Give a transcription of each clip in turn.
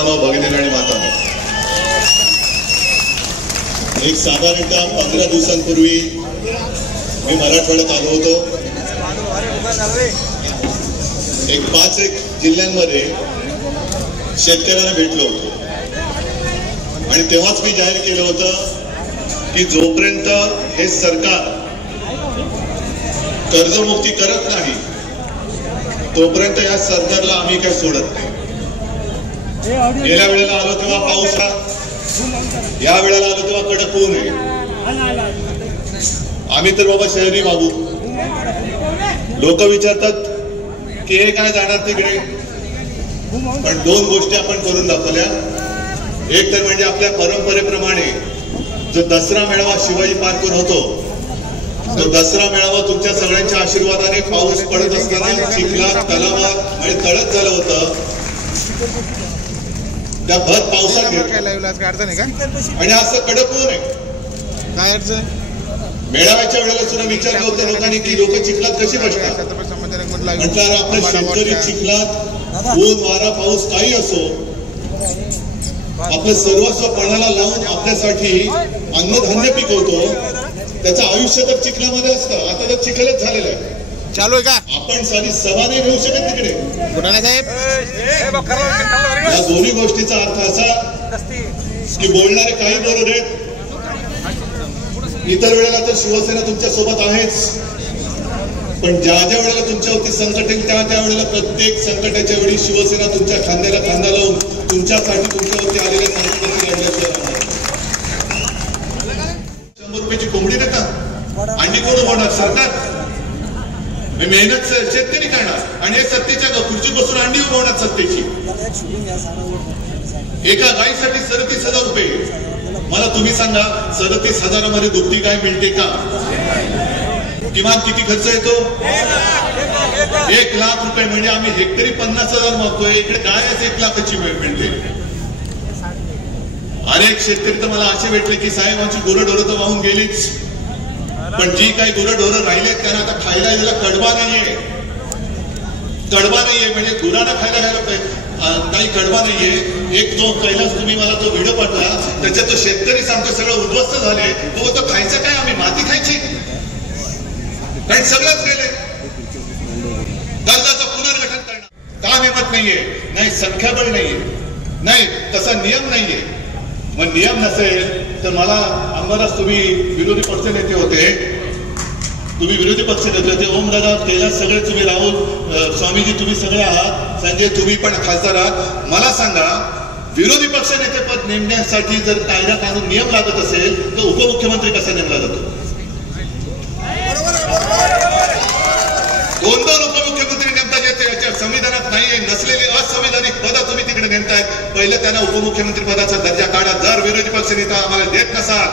बंधुबांधव, भगिनी आणि मातांनो, एक साधारणतः 15 दिवसांपूर्वी मी मराठवाड्यात आलो होतो. एक 5 जिल्ह्यांमध्ये शेतकऱ्यांना भेटलो होतो आणि तेव्हाच मी जाहीर केलं होतं की जोपर्यंत हे सरकार कर्जमुक्ती करत नाही तोपर्यंत या सरकारला आम्ही काय सोडत नाही. गेल्या वेळेला आलो तेव्हा पाऊस आला, या वेळेला आलो तेव्हा कडक ऊन आहे. आम्ही तर बाबा शहरी बाबू. लोक विचारतात की हे काय जाणार तिकडे, पण 2 गोष्टी आपण करून दाखवल्या. एक तर म्हणजे आपल्या परंपरेप्रमाणे जो दसरा मेळावा शिवाजी पार्कवर होतो, तो दसरा मेळावा तुमच्या सगळ्यांच्या आशीर्वादाने पाऊस पडत असताना चिखलात तलावात म्हणजे तळत झालं होतं. त्या भर पावसात आणि असं कडक ऊन आहे. काय अडचण मेळाव्याच्या वेळेला सुद्धा विचारलं होतं लोकांनी की लोक चिखलात कशी बसतात. म्हटलं आपले शेतकरी चिखलात ऊन वारा पाऊस काही असो आपलं सर्वस्व पणाला लावून आपल्यासाठी अन्नधान्य पिकवतो. त्याचं आयुष्य तर चिखलामध्ये असतं. आता तर चिखलच झालेलं आहे. चालू आहे का? आपण सारी सभा नाही घेऊ शकत तिकडे. साहेब, या दोन्ही गोष्टीचा अर्थ असा की बोलणारे काही बोलू देत. इतर वेळेला तर शिवसेना तुमच्या सोबत आहेच, पण ज्या ज्या वेळेला तुमच्यावरती संकट येईल त्या त्या वेळेला प्रत्येक संकटाच्या वेळी शिवसेना तुमच्या खांद्याला खांदा लावून तुमच्यासाठी तुमच्यावरती आलेल्या संकटाची लढण्याचं. 100 रुपयाची कोंबडी देता, अंडी कोण उभवणार? सरकार. मेहनत शेतकरी करणार आणि सत्तेच्या खुर्ची बसून अंडी उभवणार सत्तेची. एका गाईसाठी 37,000 रुपये. मला तुम्ही सांगा 37,000 मध्ये दुभती गाय मिळते का? किमान किती खर्च येतो? 1 लाख रुपये. म्हणजे आम्ही हेक्टरी 50,000 मागतोय, इकडे गायच 1 लाखाची मिळते. अनेक शेतकरी तर मला असे भेटले की साहेब आमची गुरंढोरं तर वाहून गेलीच, पण जी काही गुरंढोरं राहिलेत त्यांना आता खायला यायला कडबा नाहीये. कडबा नाहीये म्हणजे गुरांना खायला काही कडबा नाहीये. एक तो कैलास तुम्ही मला तो व्हिडिओ पाठवला, त्याच्यात तो शेतकरी सांगतो सगळं उद्ध्वस्त झाले. तो खायचं काय? आम्ही माती खायची? कारण सगळंच गेले. कर्जाचं पुनर्गठन करणार काम हिंमत नाहीये, नाही संख्याबळ नाहीये, नाही तसा नियम नाहीये. मग नियम नसेल तर मला अंबरच तुम्ही विरोधी पक्ष नेते होते, तुम्ही विरोधी पक्ष नेते होते, ओमदादा कैलास सगळे तुम्ही, राहुल स्वामीजी तुम्ही सगळे आहात, संजय तुम्ही पण खासदार आहात. मला सांगा विरोधी पक्ष नेते पद नेमण्यासाठी जर कायदा कानून नियम लागत असेल तर उपमुख्यमंत्री कसा नेमला जातो? 2 उपमुख्यमंत्री नेमता येते. याच्या संविधानात नाहीये. नसलेले असंविधानिक पद तुम्ही तिकडे नेमतायत. पहिलं त्यांना उपमुख्यमंत्री पदाचा दर्जा काढा. जर विरोधी पक्ष नेता आम्हाला देत नसाल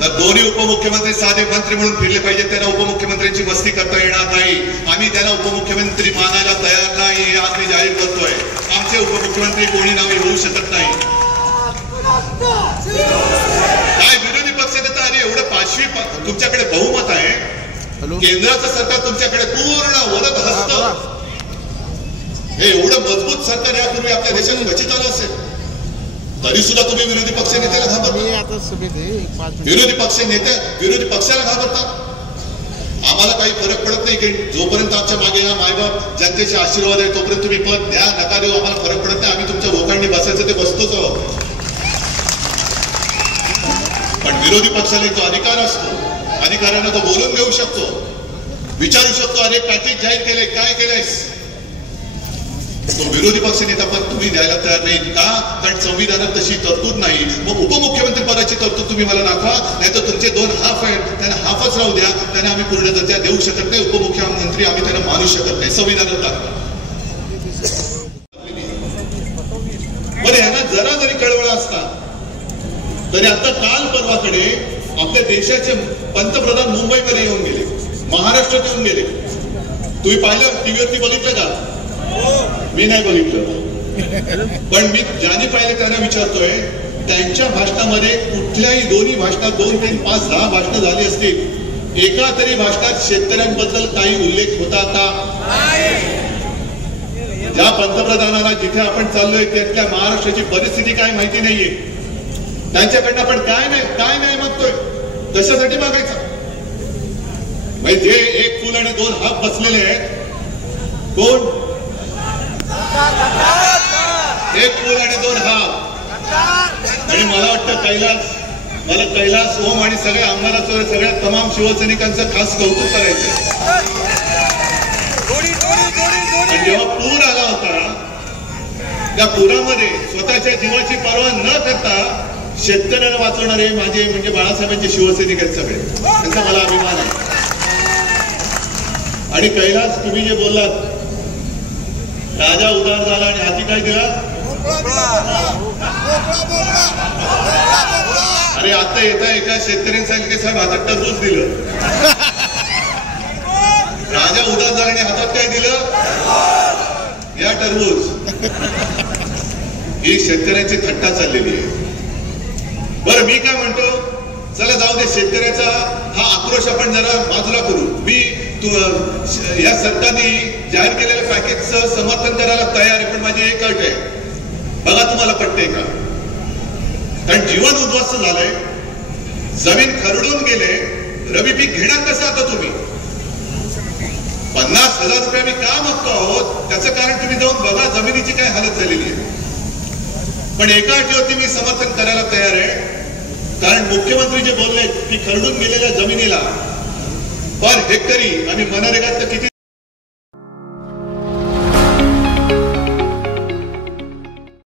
तर दोन्ही उपमुख्यमंत्री साधे मंत्री म्हणून फिरले पाहिजे. त्यांना उपमुख्यमंत्र्यांची मस्ती करता येणार नाही. आम्ही त्यांना उपमुख्यमंत्री मानायला तयार नाही. आज मी जाहीर करतोय आमचे उपमुख्यमंत्री कोणी नावे होऊ शकत नाही. काय विरोधी पक्ष नेता? अरे एवढं 5वी तुमच्याकडे बहुमत आहे, केंद्राचं सरकार तुमच्याकडे पूर्ण वरद हस्त. हे एवढं मजबूत सरकार यापूर्वी आपल्या देशात क्वचित आलं असेल, तरी सुद्धा तुम्ही विरोधी पक्ष नेत्याला घाबरता. विरोधी पक्षाला घाबरतात. आम्हाला काही फरक पडत नाही की जोपर्यंत आमच्या मागे हा मायबाप जनतेचे आशीर्वाद आहे तोपर्यंत तुम्ही पद द्या नका देऊ आम्हाला फरक पडत नाही. आम्ही तुमच्या भोकांनी बसायचं ते बसतोच आहोत. पण विरोधी पक्षाला तो अधिकार असतो. अधिकाऱ्यांना तो बोलून घेऊ शकतो, विचारू शकतो अरे पॅकेज जाहीर केलंय, काय केलंयस? तो विरोधी पक्ष नेता पद तुम्ही द्यायला तयार नाही का? कारण संविधानात तशी तरतूद नाही. मग उपमुख्यमंत्री पदाची तरतूद तुम्ही मला दाखवा, नाही तर तुमचे 2 हाफ आहेत त्यांना हाफच राहू द्या. त्यांना आम्ही पूर्ण दर्जा देऊ शकत नाही. उपमुख्यमंत्री आम्ही त्यांना मानू शकत नाही. संविधानात दाखवा. बरं यांना जरा जरी कळवळ असता तरी आता काल परवाकडे आपल्या देशाचे पंतप्रधान मुंबईमध्ये येऊन गेले, महाराष्ट्रात येऊन गेले. तुम्ही पाहिलं टीव्हीवरती बघितलं का? मी नाही बघितलं, पण मी ज्यांनी पाहिले त्यांना विचारतोय त्यांच्या भाषणामध्ये कुठल्याही दोन्ही भाषणात 2, 3, 5, 10 भाषणं झाली असतील. एका तरी भाषणात शेतकऱ्यांबद्दल काही उल्लेख होता का? ज्या पंतप्रधानाला जिथे आपण चाललोय तिथल्या महाराष्ट्राची परिस्थिती काय माहिती नाहीये, त्यांच्याकडनं आपण काय नाही मागतोय, कशासाठी मागायचं? म्हणजे एक फुल आणि दोन हात बसलेले आहेत. कोण? एक फुल आणि दोन हात. आणि मला वाटतं कैलास ओम आणि सगळ्या आमदारांसह सगळ्या तमाम शिवसैनिकांचं खास कौतुक करायचं. जेव्हा पूर आला होता त्या पुरामध्ये स्वतःच्या जीवाची पर्वा न करता शेतकऱ्याला वाचवणारे माझे म्हणजे बाळासाहेबांचे शिवसैनिक आहेत सगळे, त्यांचा मला अभिमान आहे. आणि कैलास, तुम्ही जे बोललात राजा उदार झाला आणि हाती काय दिला? अरे आता येता एका शेतकऱ्यांनी सांगितलं की साहेब हातात टरबूज दिलं. राजा उदार झाला आणि हातात काय दिलं? या टरबूज. ही शेतकऱ्यांची थट्टा चाललेली आहे. बरं, मी काय म्हणतो, चला जाऊ दे, शेतकऱ्याचा हा आक्रोश आपण जरा बाजूला करू. मी या सरकारने जाहीर केलेल्या पॅकेजचं समर्थन करायला तयार आहे, पण माझी एक अट आहे, बघा तुम्हाला पटते का? कारण जीवन उद्ध्वस्त झालंय, जमीन खरडून गेले, रबी पीक घेणार कसं आता तुम्ही? 50,000 रुपये आम्ही का मागतो आहोत? त्याचं कारण तुम्ही जाऊन बघा जमिनीची काय हालत झालेली आहे. पण एका अटीवरती मी समर्थन करायला तयार आहे, कारण मुख्यमंत्री जे बोलले की खरडून गेलेल्या जमिनीला पर हेक्टरी आम्ही मनरेगात किती